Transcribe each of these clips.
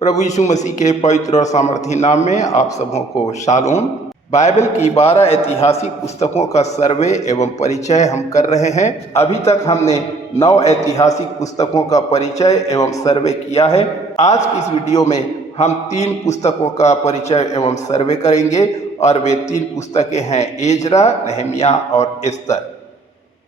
प्रभु यीशु मसीह के पवित्र और सामर्थी नाम में आप सबों को शालोम। बाइबल की 12 ऐतिहासिक पुस्तकों का सर्वे एवं परिचय हम कर रहे हैं। अभी तक हमने 9 ऐतिहासिक पुस्तकों का परिचय एवं सर्वे किया है। आज की इस वीडियो में हम 3 पुस्तकों का परिचय एवं सर्वे करेंगे और वे 3 पुस्तकें हैं एजरा, नहम्याह और एस्तर।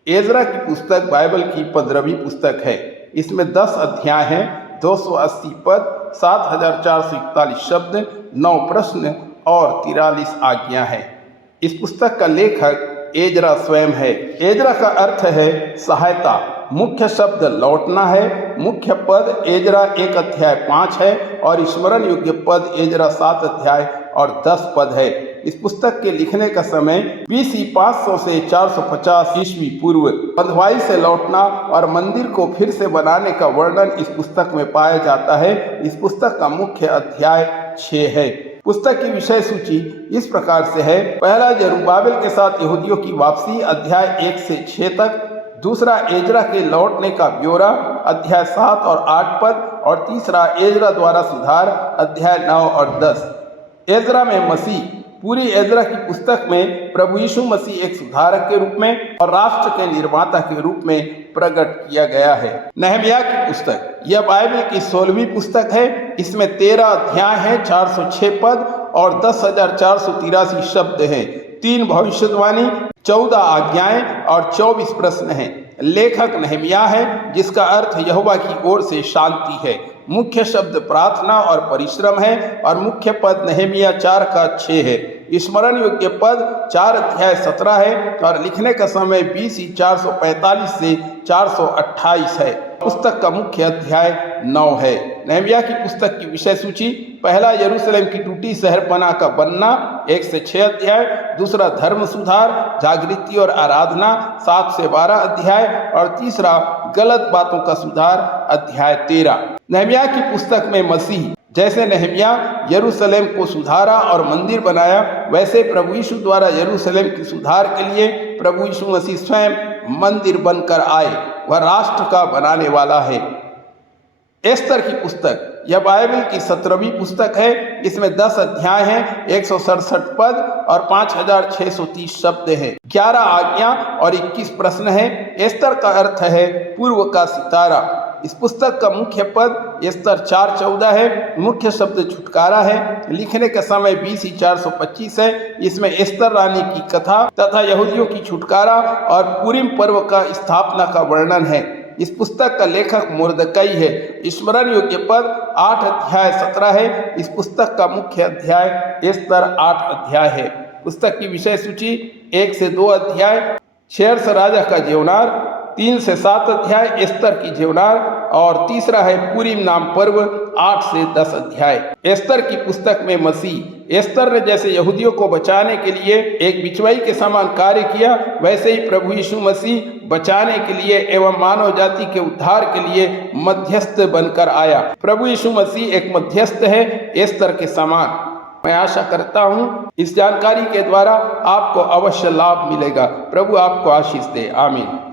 एजरा की पुस्तक बाइबल की 15वीं पुस्तक है। इसमें 10 अध्याय हैं, 280 पद, 7441 शब्द, 9 प्रश्न और 43 आज्ञा है। इस पुस्तक का लेखक एजरा स्वयं है। एजरा का अर्थ है सहायता। मुख्य शब्द लौटना है। मुख्य पद एजरा 1 अध्याय 5 है और स्मरण योग्य पद एजरा 7 अध्याय और 10 पद है। इस पुस्तक के लिखने का समय BC 500 से 450 ईस्वी पूर्व बंधुआई से लौटना और मंदिर को फिर से बनाने का वर्णन इस पुस्तक में पाया जाता है। इस पुस्तक का मुख्य अध्याय 6 है। पुस्तक की विषय सूची इस प्रकार से है। पहला, जरुब्बाबिल के साथ यहूदियों की वापसी, अध्याय 1 से 6 तक। दूसरा, एजरा के लौटने का ब्यौरा, अध्याय 7 और 8 पद। और तीसरा, एजरा द्वारा सुधार, अध्याय 9 और 10। एजरा में मसीह। पूरी एजरा की पुस्तक में प्रभु यीशु मसीह एक सुधारक के रूप में और राष्ट्र के निर्माता के रूप में प्रकट किया गया है। नहम्याह की पुस्तक, यह बाइबल की 16वीं पुस्तक है। इसमें 13 अध्याय हैं, 406 पद और 10,483 शब्द हैं। 3 भविष्यवाणी, 14 आज्ञाएं और 24 प्रश्न हैं। लेखक नहम्याह है, जिसका अर्थ यहोवा की ओर से शांति है। मुख्य शब्द प्रार्थना और परिश्रम है और मुख्य पद नहम्याह 4 का 6 है। स्मरण योग्य पद 4 अध्याय 17 है और लिखने का समय BC 445 से 428 है। पुस्तक का मुख्य अध्याय 9 है। नहम्याह की पुस्तक की विषय सूची, पहला, यरूशलेम की टूटी शहरपनाह का बनना, 1 से 6 अध्याय। दूसरा, धर्म सुधार, जागृति और आराधना, 7 से 12 अध्याय। और तीसरा, गलत बातों का सुधार, अध्याय 13। नहम्याह की पुस्तक में मसीह, जैसे नहम्याह यरूशलेम को सुधारा और मंदिर बनाया, वैसे प्रभु यीशु द्वारा यरूशलेम की सुधार के लिए प्रभु यीशु मसीह स्वयं मंदिर बनकर आए। वह राष्ट्र का बनाने वाला है। एस्तर की पुस्तक, यह बाइबल की 17वीं पुस्तक है। इसमें 10 अध्याय हैं, 167 पद और 5630 शब्द हैं। 11 आज्ञा और 21 प्रश्न हैं। एस्तर का अर्थ है पूर्व का सितारा। इस पुस्तक का मुख्य पद एस्तर 4:14 है। मुख्य शब्द छुटकारा है। लिखने का समय BC 425 है। इसमें एस्तर रानी की कथा तथा यहूदियों की छुटकारा और पुरीम पर्व का स्थापना का वर्णन है। इस पुस्तक का लेखक मुर्दकई है। स्मरण योग्य पद 8 अध्याय 17 है। इस पुस्तक का मुख्य अध्याय एस्तर 8 अध्याय है। पुस्तक की विषय सूची, 1 से 2 अध्याय शेर्स राजा का जीवनार, 3 से 7 अध्याय एस्तर की जीवनार और तीसरा है पुरीम नाम पर्व, 8 से 10 अध्याय। एस्तर की पुस्तक में मसीह, एस्तर ने जैसे यहूदियों को बचाने के लिए एक बिचवाई के समान कार्य किया, वैसे ही प्रभु यीशु मसीह बचाने के लिए एवं मानव जाति के उद्धार के लिए मध्यस्थ बनकर आया। प्रभु यीशु मसीह एक मध्यस्थ है, एस्तर के समान। मैं आशा करता हूँ इस जानकारी के द्वारा आपको अवश्य लाभ मिलेगा। प्रभु आपको आशीष दे। आमीन।